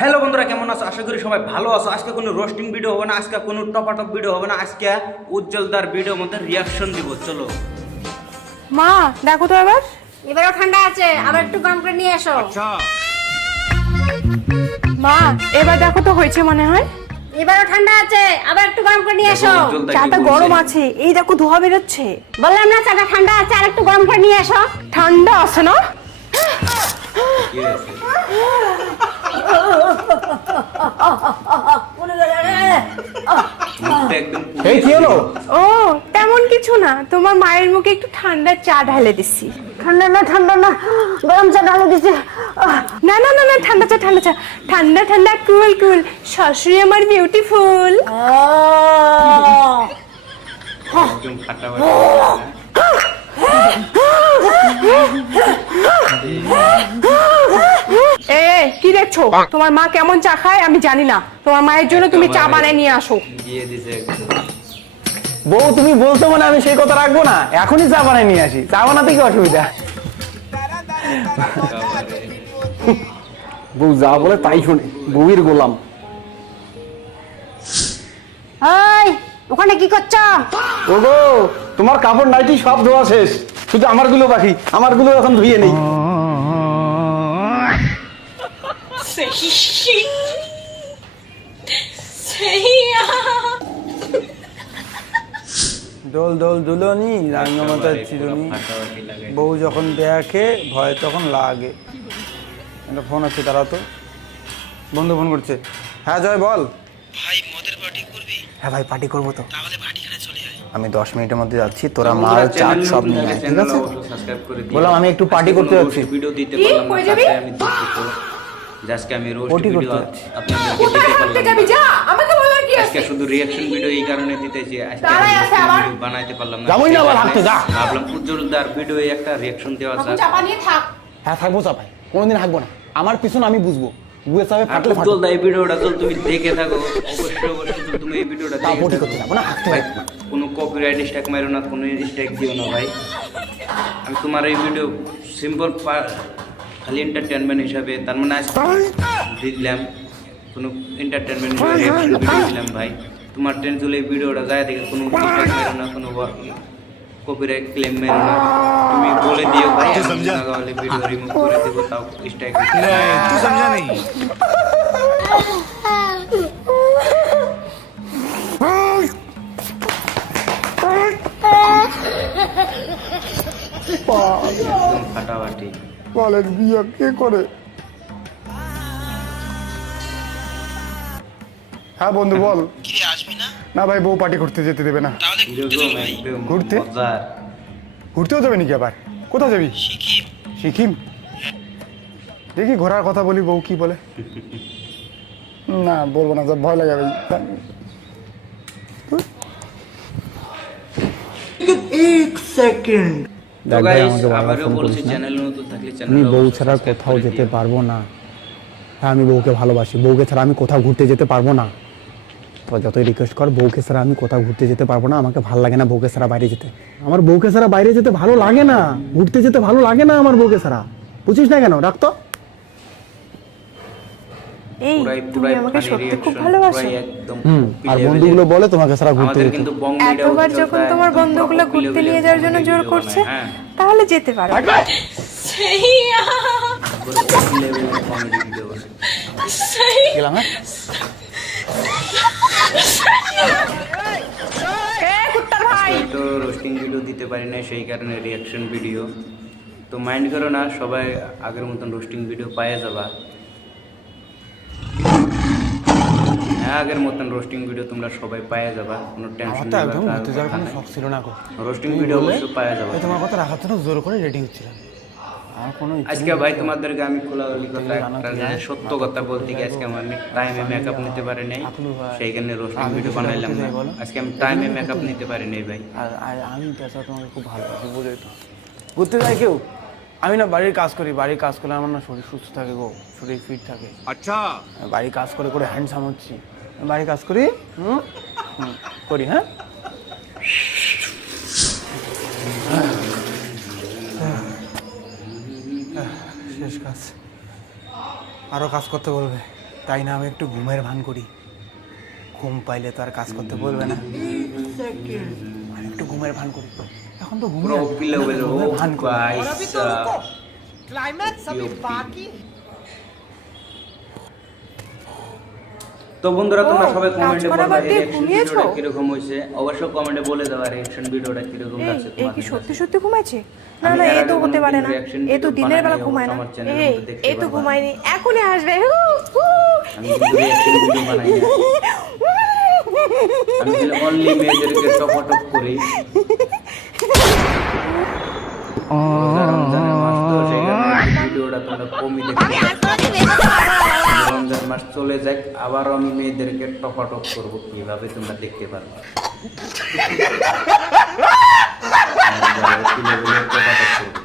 Hello বন্ধুরা, কেমন আছো? আশা করি সবাই ভালো আছো। আজকে কোনো রোস্টিং ভিডিও হবে না, আজকে কোনো টপাটপ ভিডিও হবে না, আজকে উজ্জ্বলদার ভিডিওর মধ্যে রিয়াকশন দিব। চলো মা দেখো তো এবার। এবারও ঠান্ডা আছে, আবার একটু গরম করে নিয়ে এসো। মা এবার দেখো তো হয়েছে মনে হয়। এবারও ঠান্ডা আছে, আবার একটু গরম করে নিয়ে এসো। উজ্জ্বলদা কি চাটা বলছে? গরম আছে, এই দেখো ধোয়া বেরোচ্ছে। বললাম না চাটা ঠান্ডা আছে, আর একটু গরম করে নিয়ে এসো। ঠান্ডা আছে না? কি হয়েছে? মুখটা একদম এই কি হলো? ও তেমন কিছু না, তোমার মায়ের মুখে একটু ঠান্ডা চা ঢালে দিছি। ঠান্ডা না, গরম চা ঢালে দিছি। না না না না, ঠান্ডা চা ঠান্ডা চা, ঠান্ডা ঠান্ডা কুল কুল। শাশুড়ি আমার বিউটিফুল। একদম ফাটাফাটি। এ কি দেখছো? তোমার মা কেমন চা খায় আমি জানি না, তোমার মায়ের জন্য তুমি চা বানায় নিয়ে আসো। দিয়ে দিছে একদম। বউ তুমি বলছো মানে আমি সেই কথা রাখবো না, এখনই চা বানাই নিয়ে আসি। চা বানাতে কি অসুবিধা? বউ যা বলে তাই শুনে, বউয়ের গোলাম। এই ওখানে কি করছো? ওগো তোমার কাপড় নাইটি সব ধোয়া শেষ, শুধু আমারগুলো বাকি। আমারগুলো এখন ধুয়ে নেই। দোল দোল দুলনি রাঙ্গমাতার চিরুনি, ফাটাফাটি লাগে। বউ যখন দেখে ভয় তখন লাগে। একটা ফোন আছে, তারা তো বন্ধু ফোন করছে। হ্যাঁ জয় বল। ভাই মদের পার্টি করবি? হ্যাঁ ভাই পার্টি করবো তো। তাহলে পার্টিখানে চলে আয়। আমি 10 মিনিটের মধ্যে যাচ্ছি, তোরা বন্ধুরা, মাল চাট চ্যানেল সব নতুন নিয়ে থাকলে আয়, ঠিক চ্যানেল আছে? অবশ্যই সাবস্ক্রাইব করে দিও। বললাম আমি একটু party আজকে করতে কোনো যাচ্ছি। roast ভিডিও দিতে কি? পারলাম না, কই যাবি? তাতে আমি দুঃখিত। যে আজকে আমি রোস্ট Party ভিডিও করতে যাচ্ছি। আপনাদেরকে কোথায় দিতে হাঁটতে পারলাম যাবি? না। যা, আমাকে বলার কি আজকে আছে? শুধু রিঅ্যাকশন ভিডিও এই কারণে দিতেছি, আজকে দাঁড়াই আছে আবার। ভিডিও বানাইতে পারলাম না। যাবোই না আবার হাঁটতে, যা। ভাবলাম উজ্জ্বলদার ভিডিও একটা রিঅ্যাকশন দেওয়া তখন যাক। চাপা নিয়ে থাক। হ্যাঁ থাকবো চাপাই, কোনোদিন থাকবো না। আমার পিছন আমি বুঝবো, বুঝে চাপে আর ফাটলে ফাটলে। উজ্জ্বলদা এই ভিডিওটা যদি তুমি দেখে থাকো, অবশ্যই যদি তুমি এই ভিডিওটা তাও দেখে পটি থাকো, করতে যাবো না, হাঁটতে ভাই, থাকবো। কোনো কপিরাইট স্ট্রাইক মারো না, কোনো স্ট্রাইক দিও না ভাই। আমি তোমার এই ভিডিও সিম্পল খালি এন্টারটেনমেন্ট হিসাবে, তার মানে আজকে দিলাম, কোনো এন্টারটেনমেন্ট হিসাবে রিঅ্যাকশন ভিডিও দিলাম ভাই। তোমার টেনজুল এই ভিডিওটা যায় দেখে কোনো স্ট্রাইক মারো না, কোনো কপিরাইট ক্লেম মারো না। তুমি বলে দিও ভাই, আমি লাগালে ভিডিও রিমুভ করে দেবো, তাও স্ট্রাইক तू समझा नहीं? একদম ফাটাফাটি। বলেন বিয়ে কে করে? হ্যাঁ বন্ধু বল। কি রে আসবি না? না ভাই, বউ পার্টি করতে যেতে দেবে না। তাহলে ঘুরতে চল ভাই। একদম ঘুরতে? মজার। ঘুরতেও যাবে নাকি আবার? কোথাও যাবি? সিকিম। সিকিম? দেখি ঘোরার কথা বলি, বউ কি বলে। না বলবো না, ভয় লাগে ভাই। তো guys, আবারও বলছি, চ্যানেল নতুন থাকলে আমি চ্যানেল বউ ছাড়া কোথাও যেতে পারবো না। হ্যাঁ আমি বউকে ভালোবাসি, বউকে ছাড়া আমি কোথাও ঘুরতে যেতে পারবো না। তো যতই রিকোয়েস্ট কর, বউকে ছাড়া আমি কোথাও ঘুরতে যেতে পারবো না। আমাকে ভালো লাগে না বউকে ছাড়া বাইরে যেতে। আমার বউকে ছাড়া বাইরে যেতে ভালো লাগে না, ঘুরতে যেতে ভালো লাগে না আমার বউকে ছাড়া। বুঝিস না কেন? রাখতো। এই তুমি আমাকে সত্যি খুব ভালোবাসো। আর বন্ধুগুলো বলে তোমাকে ছাড়া ঘুরতে যেতে। কিন্তু বং এতবার যখন তোমার বন্ধুগুলো ঘুরতে নিয়ে যাওয়ার জন্য জোর করছে, তাহলে যেতে পারো। গেলাম হ্যাঁ। কুত্তার ভাই। তো রোস্টিং ভিডিও দিতে পারি না, সেই কারণে রিঅ্যাকশন ভিডিও। তো মাইন্ড করো না, সবাই আগের মতন রোস্টিং ভিডিও পাওয়া যাবা। হ্যাঁ, আগের মতন রোস্টিং ভিডিও তোমরা সবাই পাওয়া যাবা, কোনো আমার টেনশন তো একদম ঘুরতে যাওয়ার কোনো শখ ছিল না গো। রোস্টিং ভিডিও অবশ্যই পাওয়া যাবা। তোমার কথা রাখার জন্য জোর করে রেডি হচ্ছিলাম। আর কোনো আজকে ভাই তোমাদেরকে আমি খোলাখুলি কথা একটা সত্য কথা বলতে গিয়ে আজকে আমার টাইমে মেকআপ নিতে পারি নাই, সেইখানে রোস্টিং ভিডিও বানাইলাম না। আজকে আমি টাইমে মেকআপ নিতে পারি নাই ভাই। আর আমি পেশা তোমাকে খুব ভালোবাসি, বুঝোই তো। ঘুরতে যাই কেউ? আমি না বাড়ির কাজ করি, বাড়ির কাজ করলে আমার না শরীর সুস্থ থাকে গো, শরীর ফিট থাকে। আচ্ছা বাড়ির কাজ করে করে হ্যান্ডসাম হচ্ছি। বাড়ির কাজ করি, করি। হ্যাঁ শেষ কাজ, আরো কাজ করতে বলবে, তাই না আমি একটু ঘুমের ভান করি, ঘুম পাইলে তো আর কাজ করতে বলবে না, আমি একটু ঘুমের ভান করি। এখন তো ঘুমের পুরো পিলো বেলো ভান করি। ভাই क्लाइमैक्स अभी बाकी তো বন্ধুরা তোমরা ও, সবাই কাজ কমেন্টে করা বলবা বাদ দিয়ে রিঅ্যাকশন ঘুমিয়েছো? ভিডিওটা কিরকম হয়েছে, অবশ্যই কমেন্টে বলে দেওয়া রিঅ্যাকশন ভিডিওটা কিরকম লাগছে এই কি তোমাদের সত্যি কাছে। সত্যি ঘুমাইছে? না আমি না, এর এ আগে তো হতে কোনোদিন পারে না, reaction এ তো video দিনের বেলা বানাইনি, ঘুমায় না। আমার channel এর এই মধ্যে দেখতে এ তো পারবা। ঘুমায়নি, এখনই আসবে। আমি কিন্তু রিঅ্যাকশন ভিডিও বানাই না, আমি অনলি মেয়েদেরকে টপাটপ করি। রমজানের মাস তো সেই কারণে ভিডিওটা তোমরা কমই দেখতে রমজান মাস চলে যাক আবারও আমি মেয়েদেরকে টপাটপ করবো, কিভাবে তোমরা দেখতে পারবা। টপাটপ করবো।